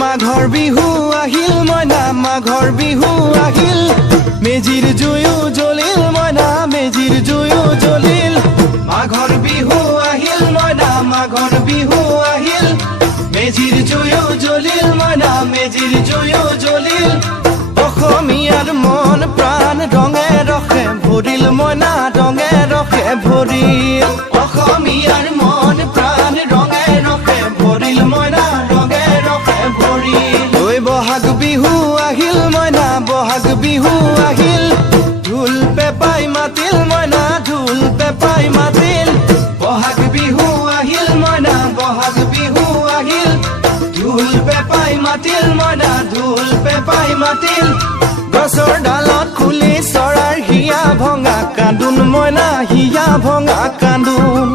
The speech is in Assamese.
মাঘৰ বিহু আহিল মইনা মাঘৰ বিহু আহিল মেজিৰ জুয়ো জ্বলিল মইনা মেজিৰ জুয়ো জ্বলিল মাঘৰ বিহু আহিল মইনা মাঘৰ বিহু আহিল মেজিৰ জুয়ো জ্বলিল মইনা মেজিৰ জুয়ো জ্বলিল অসমীয়াৰ মন প্ৰাণ ৰঙে ৰখে ভৰিল মইনা ৰঙে ৰখে ভৰিল অসমীয়াৰ মন প্ৰাণ ৰঙে ৰখে ভৰিল মইনা ৰঙে ৰখে ভৰিল ঐ বহাগ বিহু আহিল মইনা বহাগ বিহু আহিল ঢোল পেপাই মাতিল মইনা ঢোল পেপাই মাতিল বহাগ বিহু আহিল মইনা বহাগ বিহু আহিল ঢোল পেপাই মাতিল মইনা ঢোল পেপাই মাতিল গছৰ ডালত খুলি চৰাৰ হিয়া ভঙা কান্দোন মইনা হিয়া ভঙা কান্দোন